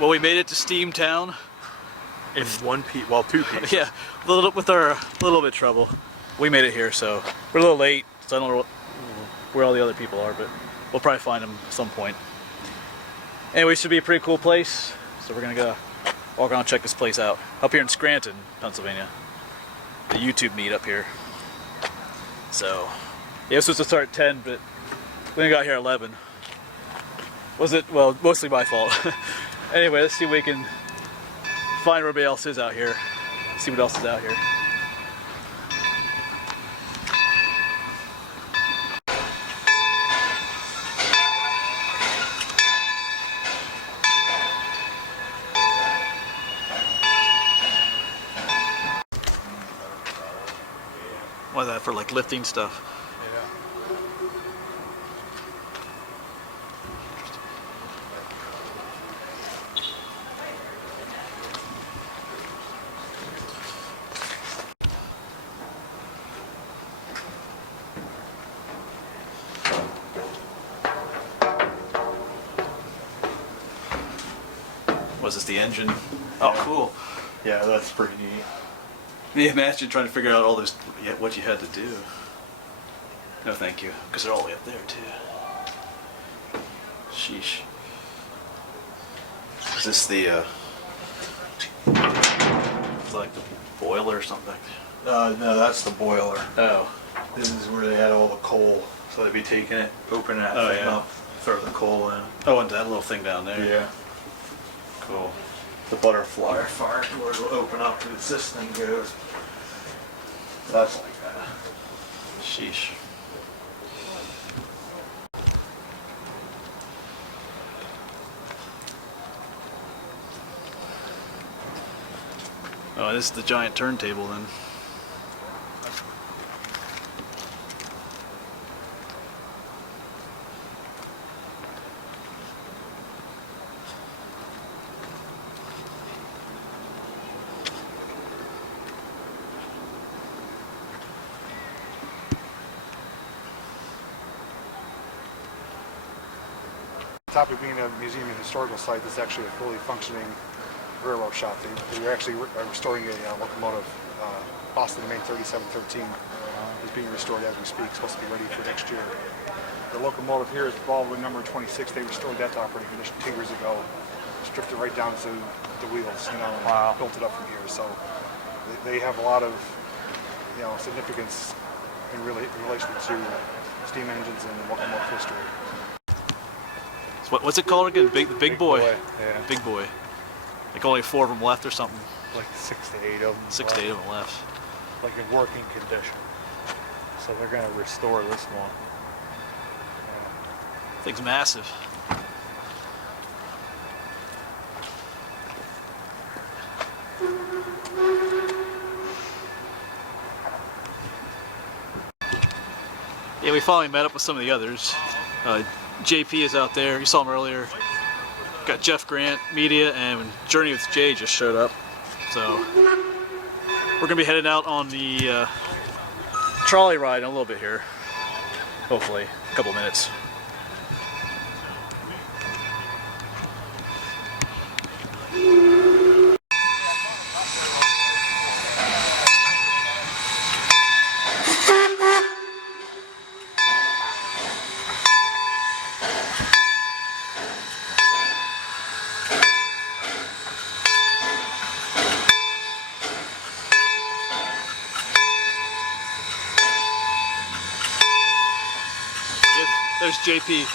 Well, we made it to Steamtown. Two pieces. Yeah, with our little bit of trouble. We made it here, so we're a little late, so I don't know where all the other people are, but we'll probably find them at some point. Anyway, it should be a pretty cool place, so we're gonna go walk around and check this place out. Up here in Scranton, Pennsylvania. The YouTube meet up here. So, yeah, it was supposed to start at 10, but we only got here at 11. Was it? Well, mostly my fault. Anyway, let's see if we can find where everybody else is out here. See what else is out here. What is that, for like lifting stuff? Was this the engine? Oh, cool. Yeah, that's pretty neat. Yeah, imagine trying to figure out all this, what you had to do. No, thank you, because they're all the way up there too. Sheesh. Is this the it's like the boiler or something? No, that's the boiler. Oh. This is where they had all the coal. So they'd be taking it, opening that thing up, throw the coal in. Oh, and that little thing down there. Yeah. Cool. The butterfly fire door will open up as this thing goes. That's like that. Sheesh. Oh, this is the giant turntable then. On top of being a museum and historical site, this is actually a fully functioning railroad shop. They're actually restoring a locomotive. Boston Main 3713 is being restored as we speak, supposed to be ready for next year. The locomotive here is Baldwin number 26. They restored that to operating condition 2 years ago, stripped it right down to the wheels, and built it up from here. So they have a lot of significance in relation to steam engines and locomotive history. What's it called again? The big boy. Yeah. Big boy. Like only 4 of them left or something. Like 6 to 8 of them. 6 to 8 of them left. Like in working condition. So they're going to restore this one. Thing's massive. Yeah, we finally met up with some of the others. JP is out there. You saw him earlier. Got Jeff Grant, Media, and Journey with Jay just showed up. So we're gonna be heading out on the trolley ride in a little bit here. Hopefully, a couple minutes. There's JP.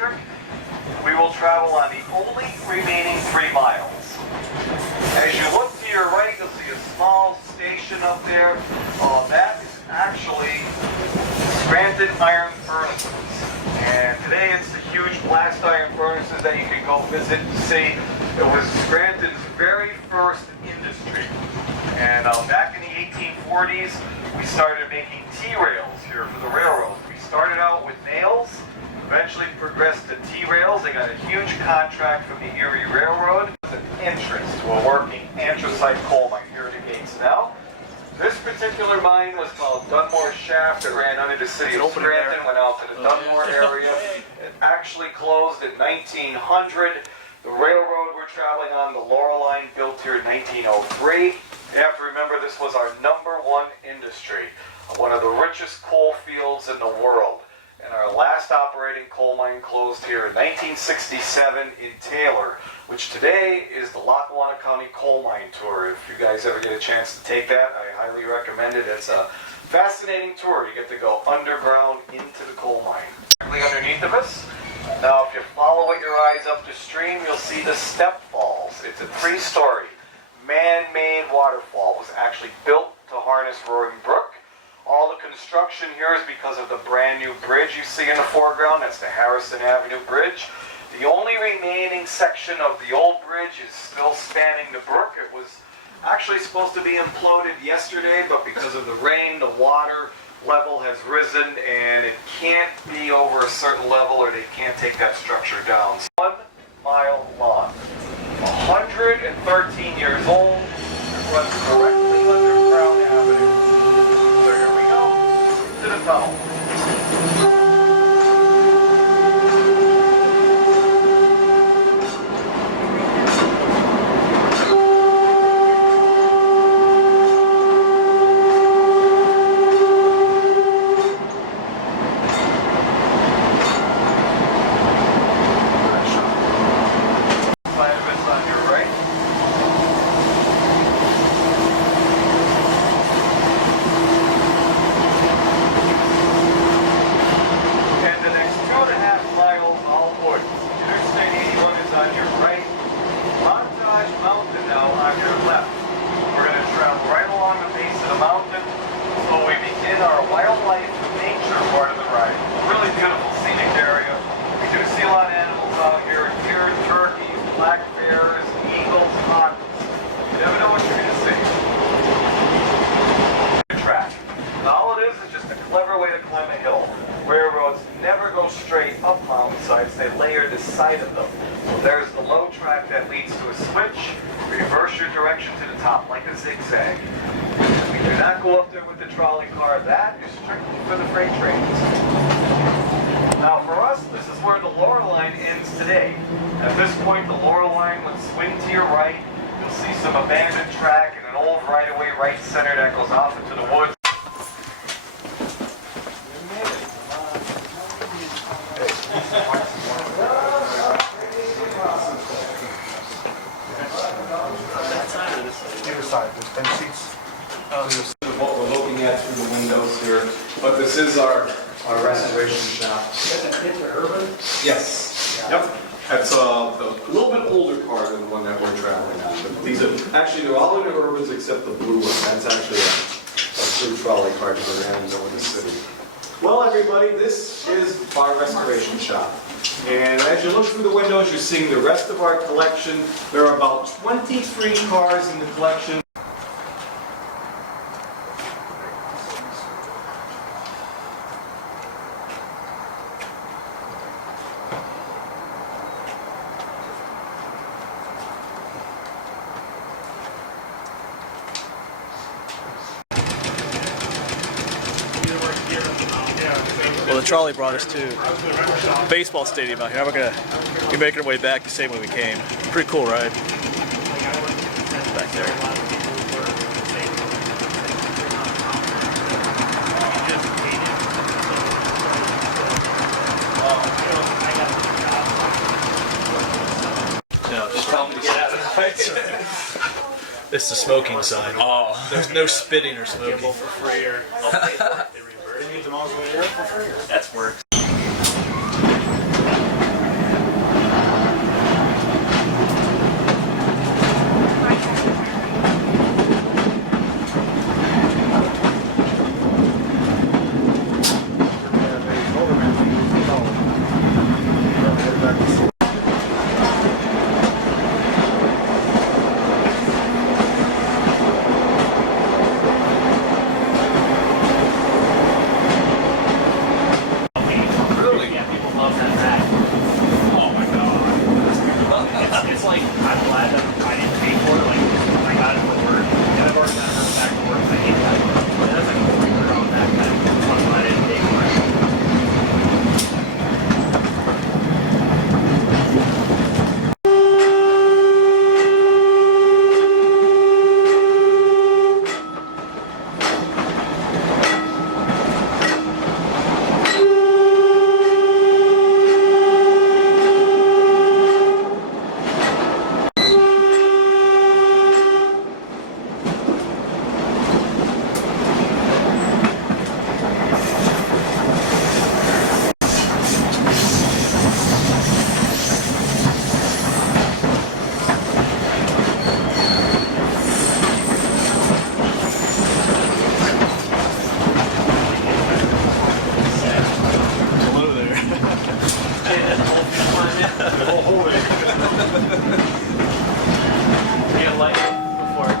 electric, we will travel on the only remaining 3 miles. As you look to your right, you'll see a small station up there. That is actually Scranton Iron Furnaces. And today it's the huge blast iron furnaces that you can go visit and see. It was Scranton's very first industry. And back in the 1840s, we started making T-rails here for the railroad. We started out with nails, eventually progressed to T-rails. They got a huge contract from the Erie Railroad. It's an entrance to a working anthracite coal mine here at the gates now. This particular mine was called Dunmore Shaft. It ran under the city of Scranton, went out to the Dunmore area. It actually closed in 1900. The railroad we're traveling on, the Laurel Line, built here in 1903. You have to remember this was our #1 industry, one of the richest coal fields in the world. And our last operating coal mine closed here in 1967 in Taylor, which today is the Lackawanna County Coal Mine Tour. If you guys ever get a chance to take that, I highly recommend it. It's a fascinating tour. You get to go underground into the coal mine. Directly underneath of us. Now, if you follow with your eyes up the stream, you'll see the Step Falls. It's a 3-story man-made waterfall. It was actually built to harness Roaring Brook. All the construction here is because of the brand new bridge you see in the foreground. That's the Harrison Avenue Bridge. The only remaining section of the old bridge is still spanning the brook. It was actually supposed to be imploded yesterday, but because of the rain, the water level has risen and it can't be over a certain level or they can't take that structure down. 1 mile long, 113 years old. It runs directly under Crown Avenue. So here we go to the tunnel. They layer the side of them. So there's the low track that leads to a switch. Reverse your direction to the top like a zigzag. We do not go up there with the trolley car. That is strictly for the freight trains. Now for us, this is where the Laurel Line ends today. At this point, the Laurel Line would swing to your right. You'll see some abandoned track and an old right-of-way right center that goes off into the woods. Either side, there's 10 seats. What we're looking at through the windows here, but this is our restoration shop. It's urban? Yes. Yep. That's a little bit older car than the one that we're traveling on. But these are actually they're all in the urbans except the blue one. That's actually a true trolley car to the Rams over the city. Well, everybody, this is our restoration shop. And as you look through the windows, you're seeing the rest of our collection. There are about 23 cars in the collection. Well, the trolley brought us to the baseball stadium out here. We're gonna be making our way back the same way we came. Pretty cool ride. Back there. No, just tell me to get out of the way. This is the smoking side. Oh, there's no spitting or smoking. For free or they reimburse. They need them all for free. That's work. back to work. I hate that. That's like a 300 on that kind of fun, but I didn't take much. Hello there. Yeah, light before.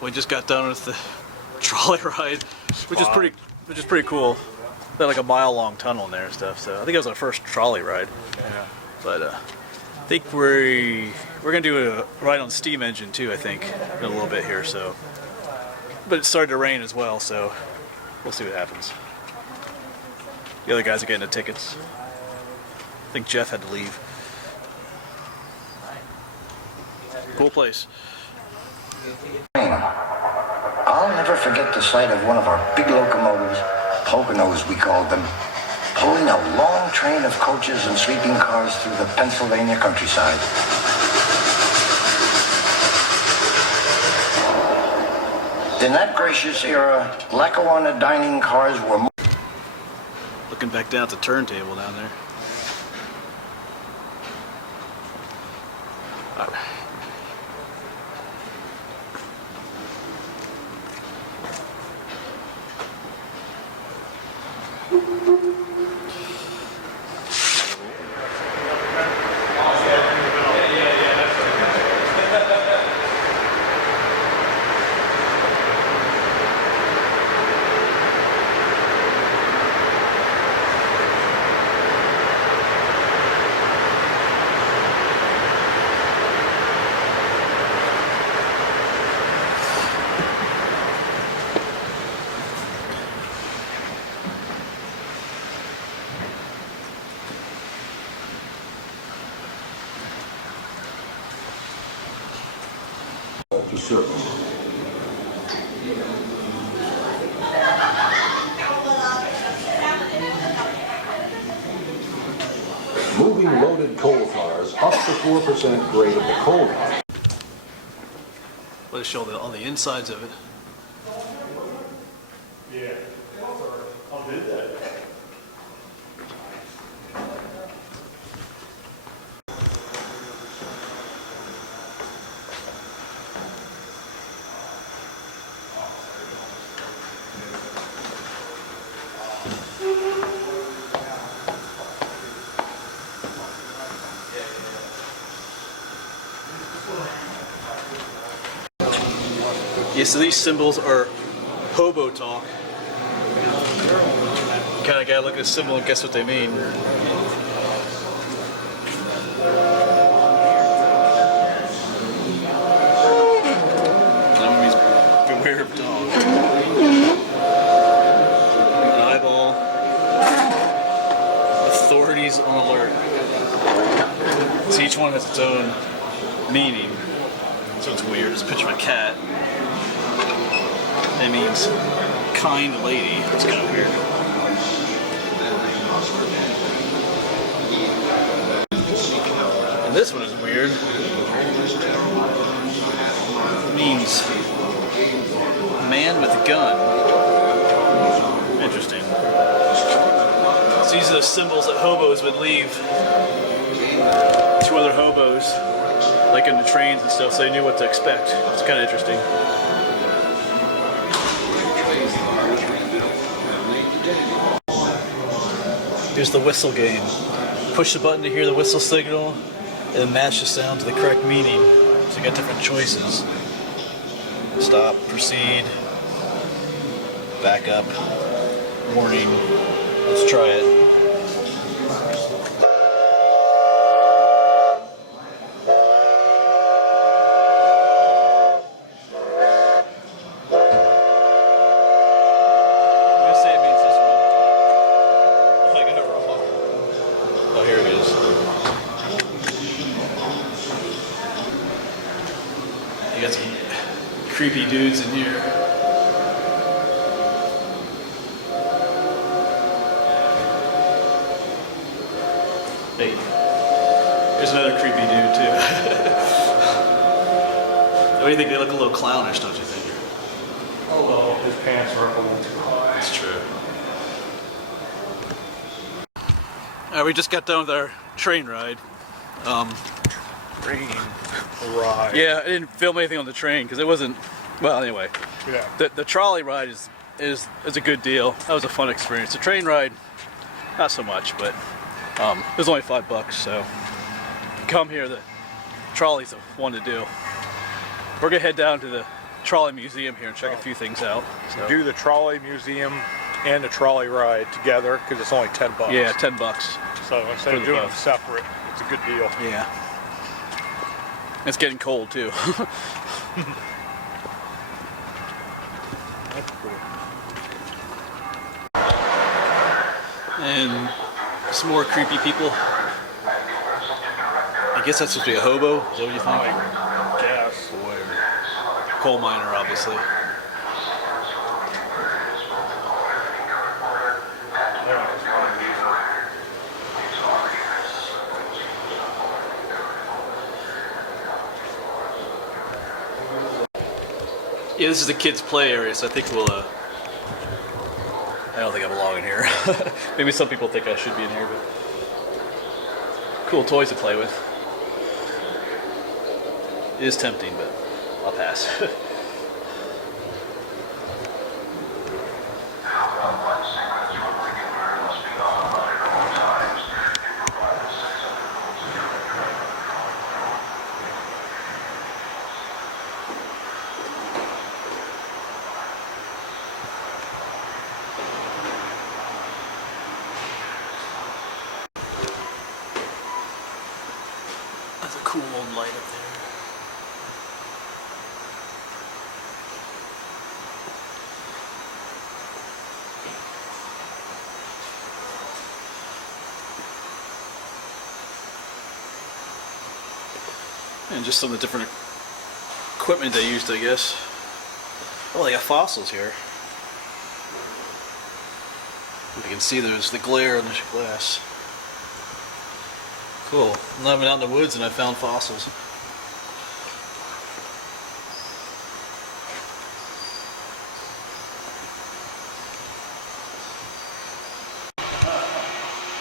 We just got done with the trolley ride, which is pretty cool. They had like a mile-long tunnel in there and stuff. So I think it was our first trolley ride. Yeah. But I think we're gonna do a ride on steam engine too. I think in a little bit here. So, but it started to rain as well, so we'll see what happens. The other guys are getting the tickets. I think Jeff had to leave. Cool place. I'll never forget the sight of one of our big locomotives, Poconos we called them, pulling a long train of coaches and sleeping cars through the Pennsylvania countryside. In that gracious era, Lackawanna dining cars were more Looking back down at the turntable down there. to service. Moving loaded coal cars up the 4% grade of the coal mine. Let us show all the insides of it. Yeah. I'll do that. Yeah, so these symbols are hobo talk. Kind of gotta look at the symbol and guess what they mean. That one means beware of dog. An eyeball. Authorities on alert. So each one has its own meaning. So it's weird. Just picture a cat. That means kind lady. It's kind of weird. And this one is weird. It means man with gun. Interesting. So these are the symbols that hobos would leave to other hobos, like in the trains and stuff, so they knew what to expect. It's kind of interesting. Here's the whistle game. Push the button to hear the whistle signal. and then match the sound to the correct meaning. So you got different choices. Stop, proceed, back up, warning. Let's try it. You got some creepy dudes in here. Hey, here's another creepy dude too. What do you think? They look a little clownish, don't you think? Oh well, his pants are up a little too high. That's true. Alright, we just got done with our train ride. Train ride. Yeah, I didn't film anything on the train because it wasn't. Well, anyway, Yeah. the trolley ride is a good deal. That was a fun experience. The train ride, not so much, but it was only $5, so come here. The trolley's the one to do. We're gonna head down to the trolley museum here and check a few things out. So. Do the trolley museum and the trolley ride together because it's only $10. Yeah, $10. So instead of doing them separate, it's a good deal. Yeah. It's getting cold too. That's cool. And some more creepy people. I guess that's supposed to be a hobo. Is that what you think? Yes. Or coal miner, obviously. Yeah, this is the kids' play area, so I think we'll, I don't think I belong in here. Maybe some people think I should be in here, but cool toys to play with. It is tempting, but I'll pass. That's a cool old light up there. And just some of the different equipment they used, I guess. Oh, they got fossils here. You can see there's the glare on the glass. Cool. I've been out in the woods and I found fossils.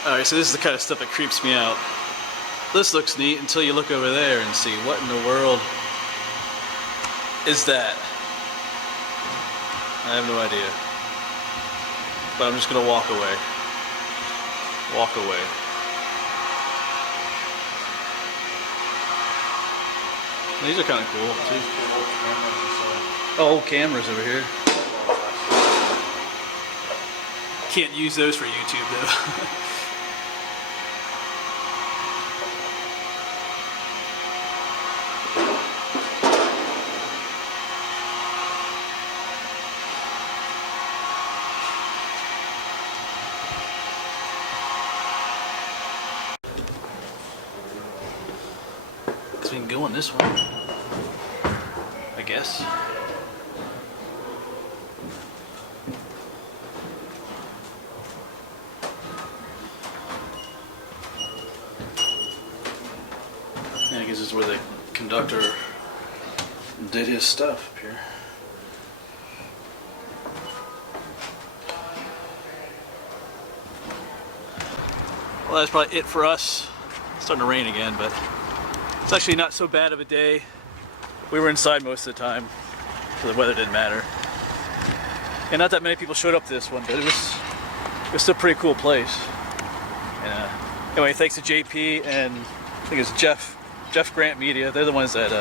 Alright, so this is the kind of stuff that creeps me out. This looks neat until you look over there and see what in the world is that. I have no idea. But I'm just gonna walk away. Walk away. These are kind of cool too. Oh, old cameras over here. Can't use those for YouTube though. We can go on this one, I guess. Yeah, I guess this is where the conductor did his stuff up here. Well, that's probably it for us. It's starting to rain again, but it's actually not so bad of a day. We were inside most of the time, so the weather didn't matter. And not that many people showed up to this one, but it was still a pretty cool place. And anyway, thanks to JP and I think it's Jeff Jeff Grant Media. They're the ones that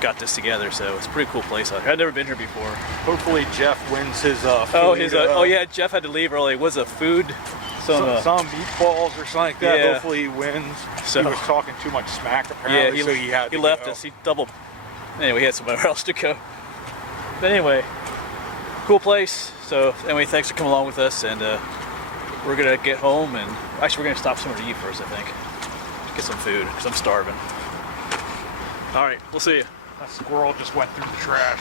got this together, so it's a pretty cool place out here. I've never been here before. Hopefully Jeff wins his Oh yeah, Jeff had to leave early. Was it food? some meatballs or something like that. Yeah. Hopefully he wins. So- he was talking too much smack Yeah, apparently, so he had to left go. us. He doubled. Anyway, he had somewhere else to go. But anyway, cool place. So anyway, thanks for coming along with us, and we're gonna get home, and actually we're gonna stop somewhere to eat first, I think. Get some food because I'm starving. All right, we'll see you. That squirrel just went through the trash.